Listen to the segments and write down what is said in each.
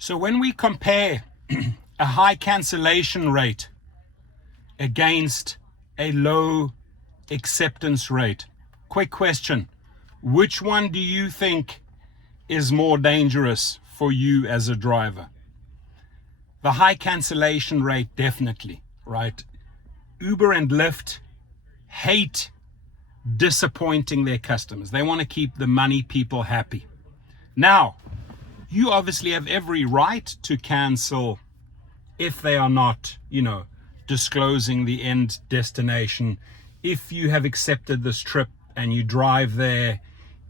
So when we compare a high cancellation rate against a low acceptance rate, quick question, which one do you think is more dangerous for you as a driver? The high cancellation rate, definitely, right? Uber and Lyft hate disappointing their customers. They want to keep the money people happy. Now, you obviously have every right to cancel if they are not, disclosing the end destination. If you have accepted this trip and you drive there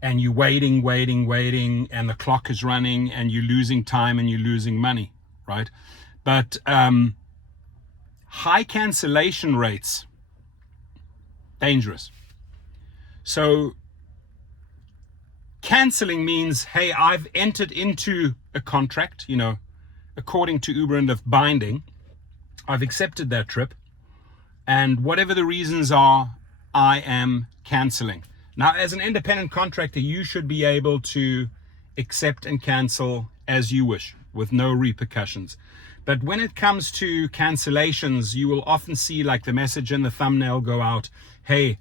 and you're waiting, and the clock is running and you're losing time and you're losing money, right? But high cancellation rates, dangerous. So canceling means, hey, I've entered into a contract, according to Uber and Lyft binding. I've accepted that trip, and whatever the reasons are, I am canceling. Now, as an independent contractor, you should be able to accept and cancel as you wish with no repercussions. But when it comes to cancellations, you will often see like the message in the thumbnail go out, hey,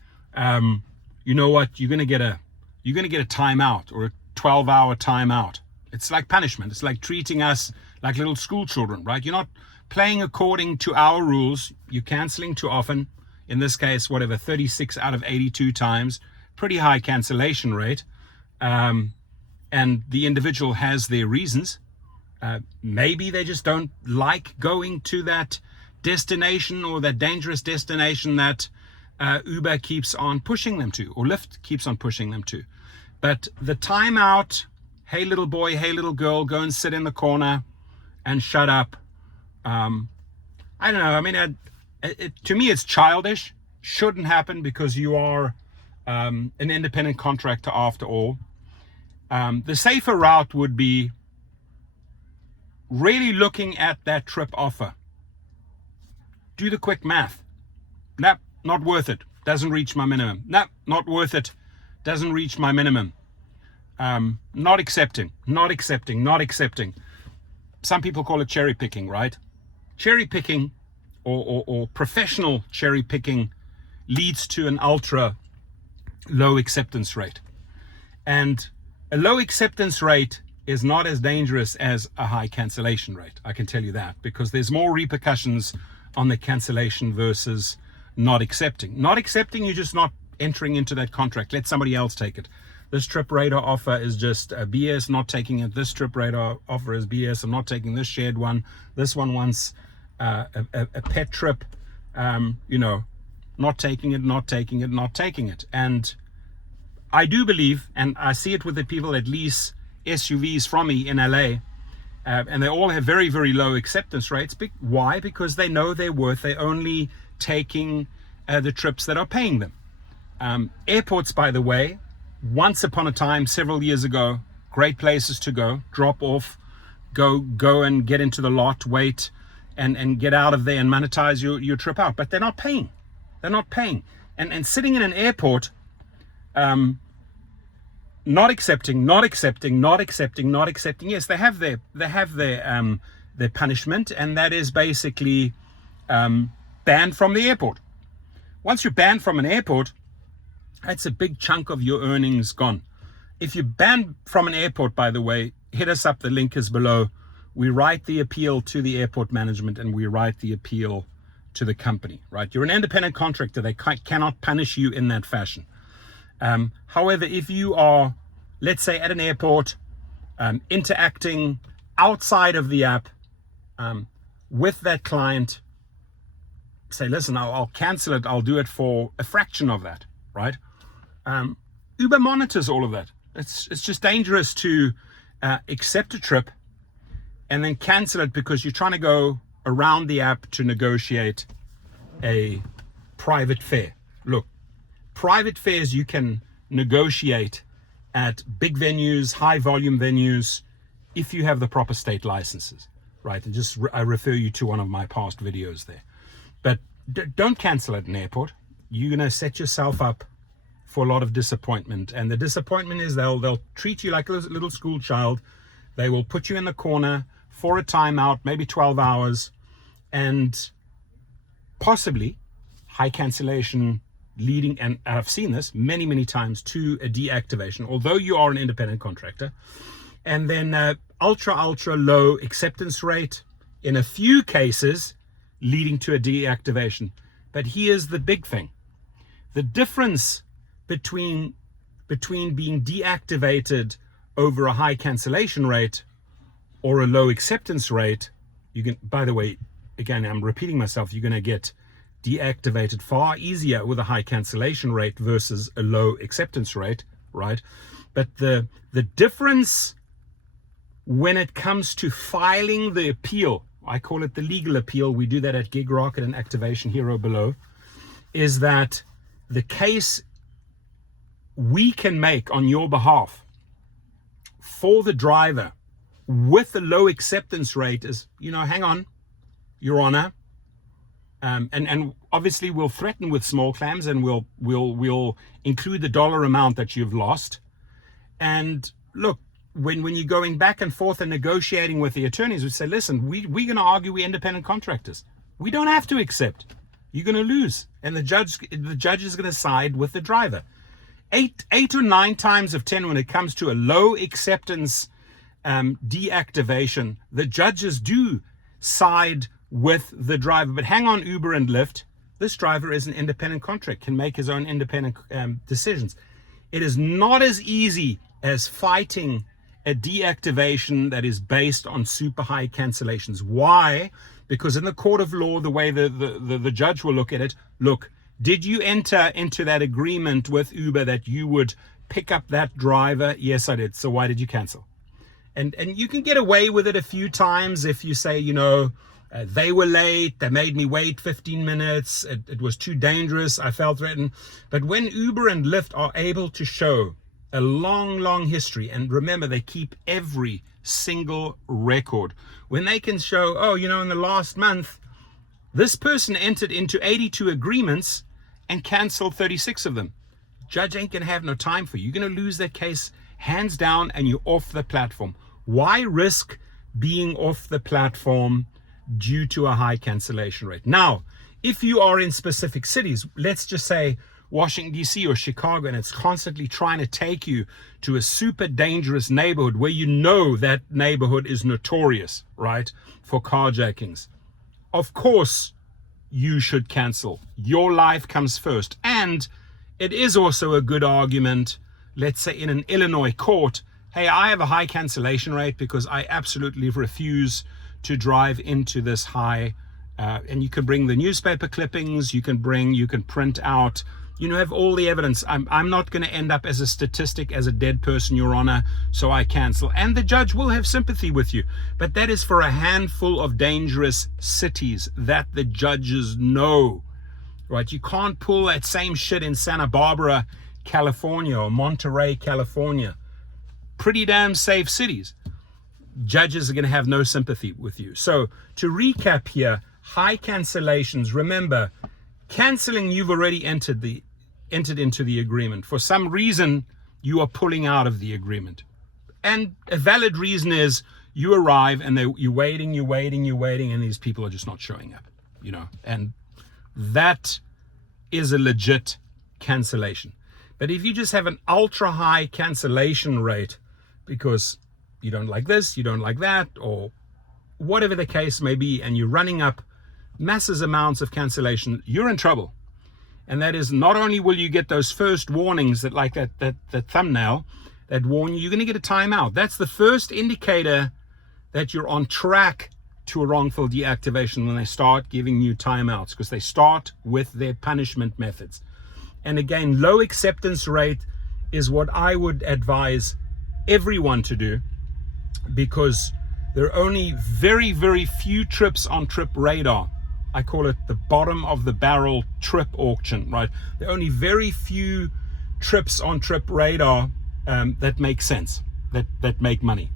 you know what, you're gonna get a timeout or a 12-hour timeout. It's like punishment. It's like treating us like little school children, right? You're not playing according to our rules. You're canceling too often. In this case, 36 out of 82 times, pretty high cancellation rate. And the individual has their reasons. Maybe they just don't like going to that destination or that dangerous destination that Uber keeps on pushing them to, or Lyft keeps on pushing them to. But the timeout, hey little boy, hey little girl, go and sit in the corner and shut up. I don't know. I mean, to me, it's childish. Shouldn't happen because you are an independent contractor after all. The safer route would be really looking at that trip offer. Do the quick math. Nope, not worth it. Doesn't reach my minimum. Nope, not worth it. Doesn't reach my minimum. Not accepting. Some people call it cherry picking, right? Cherry picking or professional cherry picking leads to an ultra low acceptance rate. And a low acceptance rate is not as dangerous as a high cancellation rate. I can tell you that, because there's more repercussions on the cancellation versus not accepting. Not accepting, you're just not entering into that contract. Let somebody else take it. This trip radar offer is just a BS, not taking it. This trip radar offer is BS, I'm not taking this shared one. This one wants a pet trip, not taking it. And I do believe, and I see it with the people that lease SUVs from me in LA, and they all have very, very low acceptance rates. Why? Because they know their worth. They're only taking the trips that are paying them. Airports, by the way, once upon a time, several years ago, great places to go, drop off, go and get into the lot, wait, and get out of there and monetize your trip out. But they're not paying. And sitting in an airport, not accepting. Yes, they have their punishment, and that is basically banned from the airport. Once you're banned from an airport, that's a big chunk of your earnings gone. If you're banned from an airport, by the way, hit us up. The link is below. We write the appeal to the airport management, and we write the appeal to the company, right? You're an independent contractor. They cannot punish you in that fashion. However, if you are, let's say, at an airport, interacting outside of the app with that client, say, listen, I'll cancel it. I'll do it for a fraction of that, right? Uber monitors all of that. It's just dangerous to accept a trip and then cancel it because you're trying to go around the app to negotiate a private fare. Look, private fares you can negotiate at big venues, high volume venues, if you have the proper state licenses, right? And I refer you to one of my past videos there. But don't cancel at an airport. You're going to set yourself up for a lot of disappointment. And the disappointment is they'll treat you like a little school child. They will put you in the corner for a timeout, maybe 12 hours, and possibly high cancellation leading, and I've seen this many, many times, to a deactivation, although you are an independent contractor. And then ultra low acceptance rate in a few cases leading to a deactivation. But here's the big thing. The difference between being deactivated over a high cancellation rate or a low acceptance rate, you can, by the way, again, I'm repeating myself, you're going to get deactivated far easier with a high cancellation rate versus a low acceptance rate, right? But the difference when it comes to filing the appeal, I call it the legal appeal, we do that at Gig Rocket and Activation Hero below, is that the case we can make on your behalf for the driver with a low acceptance rate is, hang on, Your Honor, and obviously we'll threaten with small claims, and we'll include the dollar amount that you've lost. And look, when you're going back and forth and negotiating with the attorneys, we say, listen, we're going to argue we're independent contractors. We don't have to accept. You're going to lose, and the judge is going to side with the driver. 8 or 9 times of 10, when it comes to a low acceptance deactivation, the judges do side with the driver. But hang on, Uber and Lyft, this driver is an independent contractor, can make his own independent decisions. It is not as easy as fighting a deactivation that is based on super high cancellations. Why? Because in the court of law, the way the judge will look at it, look, did you enter into that agreement with Uber that you would pick up that driver? Yes, I did. So why did you cancel? And you can get away with it a few times if you say, they were late, they made me wait 15 minutes, it was too dangerous, I felt threatened. But when Uber and Lyft are able to show a long history, and remember, they keep every single record, when they can show, in the last month, this person entered into 82 agreements and canceled 36 of them. Judge ain't going to have no time for you. You're going to lose that case hands down, and you're off the platform. Why risk being off the platform due to a high cancellation rate? Now, if you are in specific cities, let's just say Washington, D.C. or Chicago, and it's constantly trying to take you to a super dangerous neighborhood where that neighborhood is notorious, right, for carjackings. Of course, you should cancel. Your life comes first. And it is also a good argument, let's say in an Illinois court, hey, I have a high cancellation rate because I absolutely refuse to drive into this high, and you can bring the newspaper clippings, you can print out, have all the evidence. I'm not going to end up as a statistic, as a dead person, Your Honor, so I cancel. And the judge will have sympathy with you. But that is for a handful of dangerous cities that the judges know, right? You can't pull that same shit in Santa Barbara, California, or Monterey, California. Pretty damn safe cities. Judges are going to have no sympathy with you. So to recap here, high cancellations, remember, canceling, you've already entered into the agreement. For some reason, you are pulling out of the agreement. And a valid reason is you arrive and you're waiting, and these people are just not showing up, and that is a legit cancellation. But if you just have an ultra high cancellation rate because you don't like this, you don't like that, or whatever the case may be, and you're running up massive amounts of cancellation, you're in trouble. And that is, not only will you get those first warnings that thumbnail that warn you, you're going to get a timeout. That's the first indicator that you're on track to a wrongful deactivation, when they start giving you timeouts, because they start with their punishment methods. And again, low acceptance rate is what I would advise everyone to do, because there are only very, very few trips on Trip Radar. I call it the bottom of the barrel trip auction, right? There are only very few trips on Trip Radar that make sense, that make money.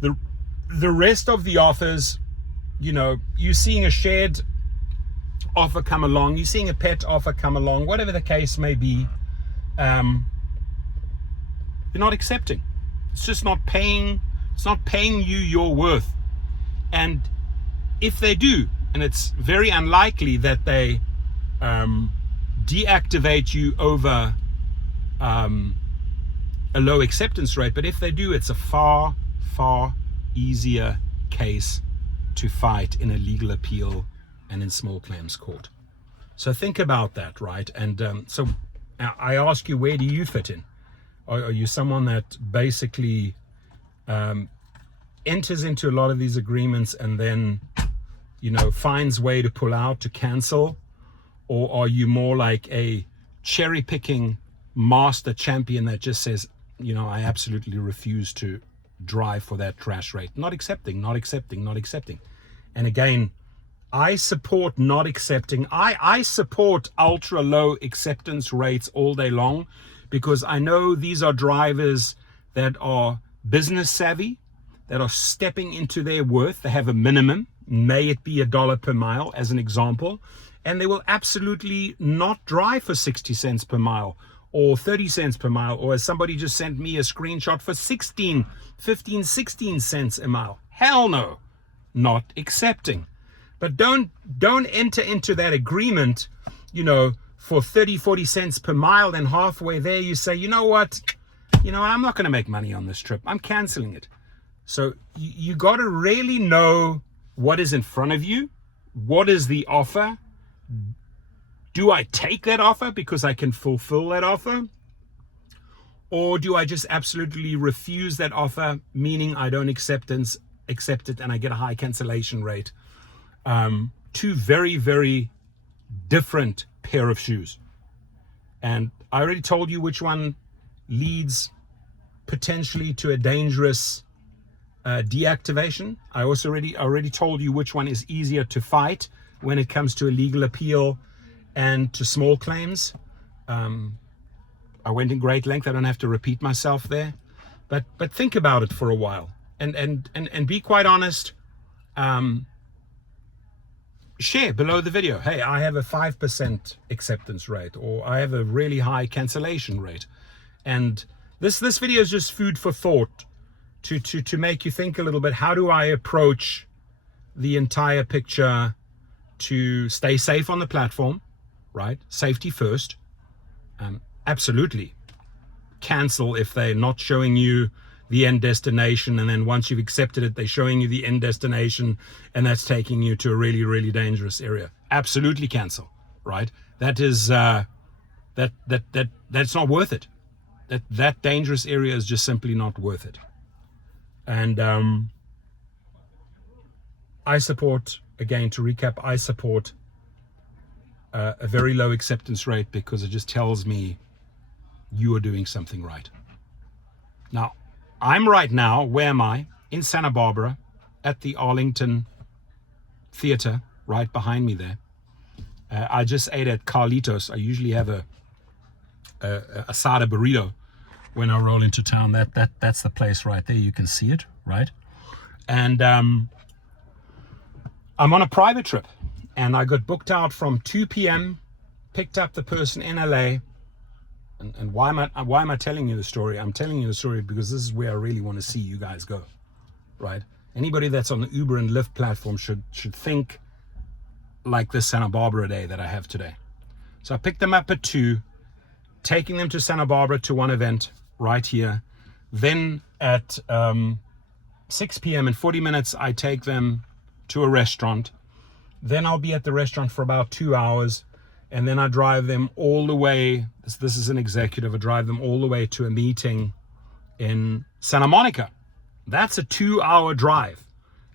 The rest of the offers, you're seeing a shared offer come along, you're seeing a pet offer come along, whatever the case may be, you're not accepting. It's just not paying. It's not paying you your worth. And if they do, and it's very unlikely that they deactivate you over a low acceptance rate, but if they do, it's a far, far easier case to fight in a legal appeal and in small claims court. So think about that, right? And so I ask you, where do you fit in? Are you someone that basically enters into a lot of these agreements and then, finds way to pull out, to cancel? Or are you more like a cherry picking master champion that just says, I absolutely refuse to drive for that crash rate? Not accepting. And again, I support not accepting. I support ultra low acceptance rates all day long, because I know these are drivers that are business savvy, that are stepping into their worth. They have a minimum, may it be $1 per mile as an example, and they will absolutely not drive for 60 cents per mile or 30 cents per mile, or as somebody just sent me a screenshot, for 16 cents a mile. Hell no, not accepting. But don't enter into that agreement, for 30, 40 cents per mile, then halfway there you say, you know what, I'm not going to make money on this trip. I'm canceling it. So you got to really know what is in front of you. What is the offer? Do I take that offer because I can fulfill that offer? Or do I just absolutely refuse that offer, meaning I don't accept it and I get a high cancellation rate? Two very, very different pair of shoes. And I already told you which one leads potentially to a dangerous deactivation. I also already told you which one is easier to fight when it comes to a legal appeal and to small claims. I went in great length. I don't have to repeat myself there, but think about it for a while and be quite honest. Share below the video, hey, I have a 5% acceptance rate, or I have a really high cancellation rate. And this video is just food for thought to make you think a little bit. How do I approach the entire picture to stay safe on the platform, right? Safety first. Absolutely cancel if they're not showing you the end destination, and then once you've accepted it, they're showing you the end destination, and that's taking you to a really, really dangerous area. Absolutely cancel, right? That is that's not worth it. That dangerous area is just simply not worth it. And I support, again, to recap, I support a very low acceptance rate, because it just tells me you are doing something right. Now, I'm right now, where am I? In Santa Barbara at the Arlington Theater, right behind me there. I just ate at Carlitos. I usually have a asada burrito when I roll into town. That's the place right there. You can see it, right? And I'm on a private trip, and I got booked out from 2 p.m., picked up the person in LA. And why am I telling you the story? I'm telling you the story because this is where I really want to see you guys go, right? Anybody that's on the Uber and Lyft platform should think like this Santa Barbara day that I have today. So I picked them up at 2, taking them to Santa Barbara to one event right here. Then at 6 p.m. in 40 minutes, I take them to a restaurant. Then I'll be at the restaurant for about 2 hours. And then I drive them all the way, this is an executive, I drive them all the way to a meeting in Santa Monica. That's a 2-hour drive.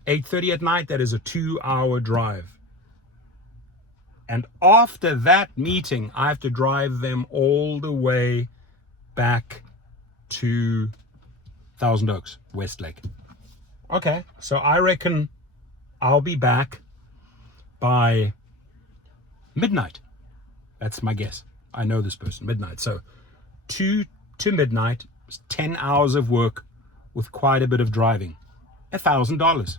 8:30 at night, that is a 2-hour drive. And after that meeting, I have to drive them all the way back to Thousand Oaks, Westlake. Okay, so I reckon I'll be back by midnight. That's my guess. I know this person, midnight. So 2 to midnight, 10 hours of work with quite a bit of driving. $1,000.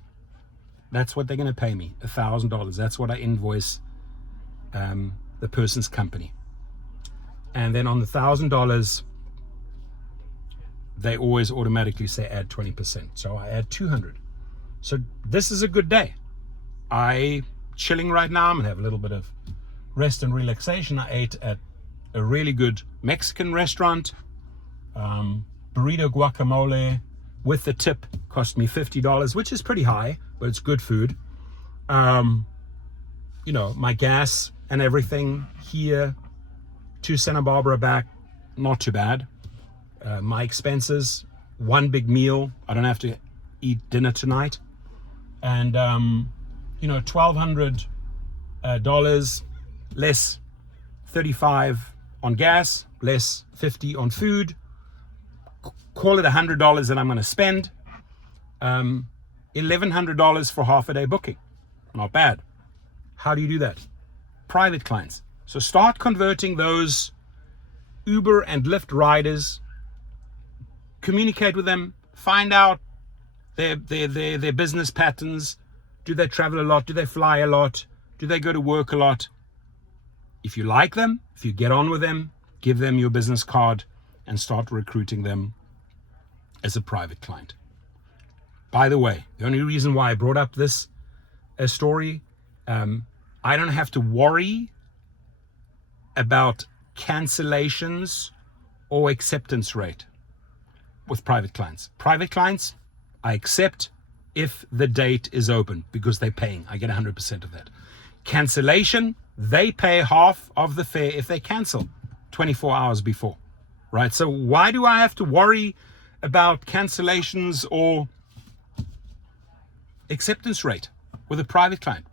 That's what they're going to pay me, $1,000. That's what I invoice the person's company. And then on the $1,000, they always automatically say add 20%. So I add $200. So this is a good day. I chilling right now. I'm gonna have a little bit of rest and relaxation. I ate at a really good Mexican restaurant. Burrito guacamole with the tip cost me $50, which is pretty high, but it's good food. You know, my gas and everything here to Santa Barbara back, not too bad. My expenses, one big meal. I don't have to eat dinner tonight. And, you know, $1,200 less 35 on gas, less 50 on food. Call it $100 that I'm going to spend. $1,100 for half a day booking. Not bad. How do you do that? Private clients. So start converting those Uber and Lyft riders. Communicate with them. Find out their business patterns. Do they travel a lot? Do they fly a lot? Do they go to work a lot? If you like them, if you get on with them, give them your business card and start recruiting them as a private client. By the way, the only reason why I brought up this story, I don't have to worry about cancellations or acceptance rate with private clients. Private clients, I accept if the date is open because they're paying. I get 100% of that. Cancellation, they pay half of the fare if they cancel 24 hours before, right? So why do I have to worry about cancellations or acceptance rate with a private client?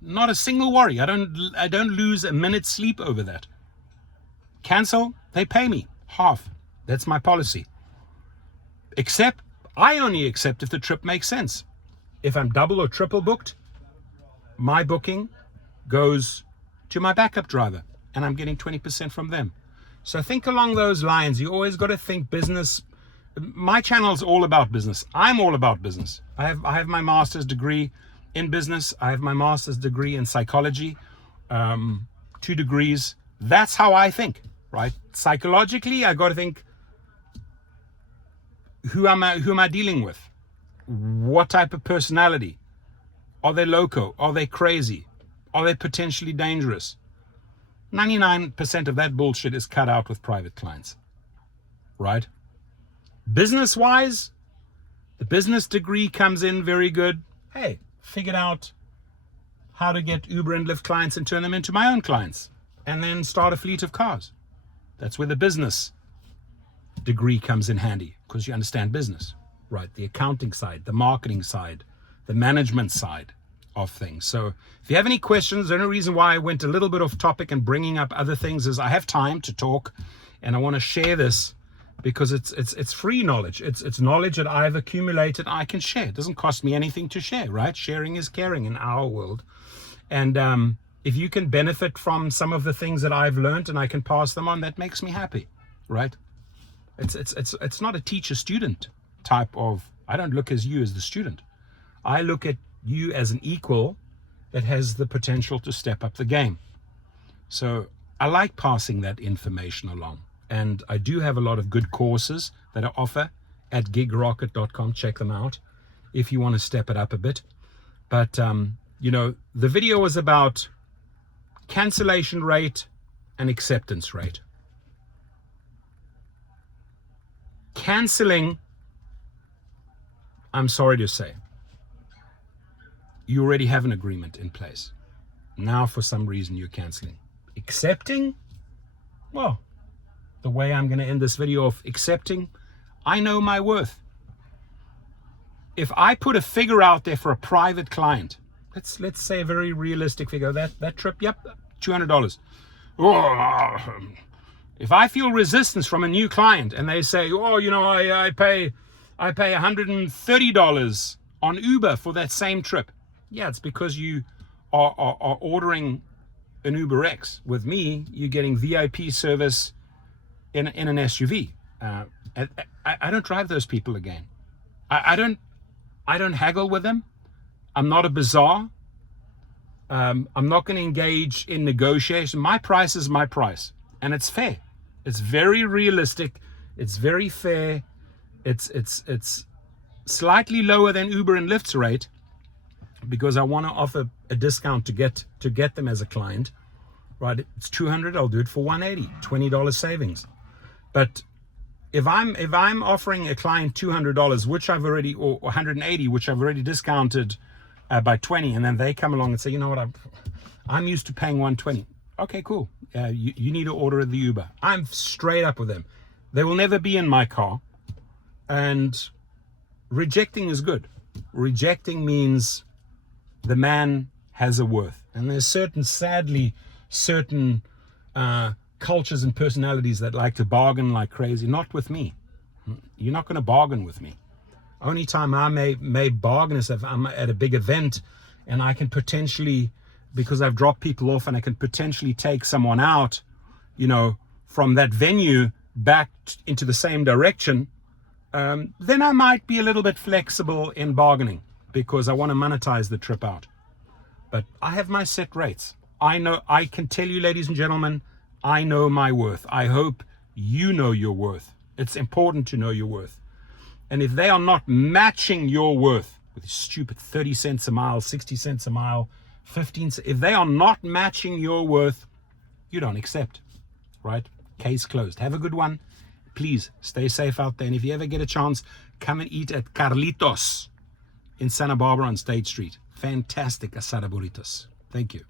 Not a single worry. I don't lose a minute's sleep over that. Cancel, they pay me half. That's my policy. Except I only accept if the trip makes sense. If I'm double or triple booked, my booking goes to my backup driver and I'm getting 20% from them. So think along those lines. You always got to think business. My channel is all about business. I'm all about business. I have my master's degree in business. I have my master's degree in psychology, 2 degrees. That's how I think, right? Psychologically, I got to think, who am I dealing with? What type of personality? Are they loco? Are they crazy? Are they potentially dangerous? 99% of that bullshit is cut out with private clients, right? Business-wise, the business degree comes in very good. Hey, figured out how to get Uber and Lyft clients and turn them into my own clients and then start a fleet of cars. That's where the business degree comes in handy because you understand business, right? The accounting side, the marketing side, the management side of things. So if you have any questions, the only reason why I went a little bit off topic and bringing up other things is I have time to talk and I want to share this because it's free knowledge. It's knowledge that I've accumulated. I can share. It doesn't cost me anything to share, right? Sharing is caring in our world. And if you can benefit from some of the things that I've learned and I can pass them on, that makes me happy, right? It's not a teacher-student type of, I don't look at you as the student. I look at you as an equal that has the potential to step up the game. So I like passing that information along. And I do have a lot of good courses that I offer at gigrocket.com. Check them out if you want to step it up a bit. But, you know, the video was about cancellation rate and acceptance rate. Canceling, I'm sorry to say, you already have an agreement in place. Now, for some reason, you're canceling. Accepting, well, the way I'm going to end this video of accepting, I know my worth. If I put a figure out there for a private client, let's say a very realistic figure, that trip, yep, $200. Oh, if I feel resistance from a new client and they say, oh, you know, I pay $130 on Uber for that same trip. Yeah, it's because you are ordering an Uber X. With me, you're getting VIP service in an SUV. I don't drive those people again. I don't haggle with them. I'm not a bazaar. I'm not going to engage in negotiation. My price is my price, and it's fair. It's very realistic. It's very fair. It's slightly lower than Uber and Lyft's rate, because I want to offer a discount to get them as a client, right? It's $200, I'll do it for $180, $20 savings. But if I'm offering a client $200, which I've already, or $180, which I've already discounted by 20, and then they come along and say, you know what, I'm used to paying $120. Okay, cool. You need to order the Uber. I'm straight up with them. They will never be in my car. And rejecting is good. Rejecting means the man has a worth. And there's sadly, certain cultures and personalities that like to bargain like crazy. Not with me. You're not going to bargain with me. Only time I may bargain is if I'm at a big event and I can potentially, because I've dropped people off and I can potentially take someone out, from that venue back into the same direction, then I might be a little bit flexible in bargaining because I want to monetize the trip out. But I have my set rates. I can tell you, ladies and gentlemen, I know my worth. I hope you know your worth. It's important to know your worth. And if they are not matching your worth with stupid 30 cents a mile, 60 cents a mile, 15 cents, if they are not matching your worth, you don't accept, right? Case closed. Have a good one. Please stay safe out there. And if you ever get a chance, come and eat at Carlitos in Santa Barbara on State Street. Fantastic asada burritos. Thank you.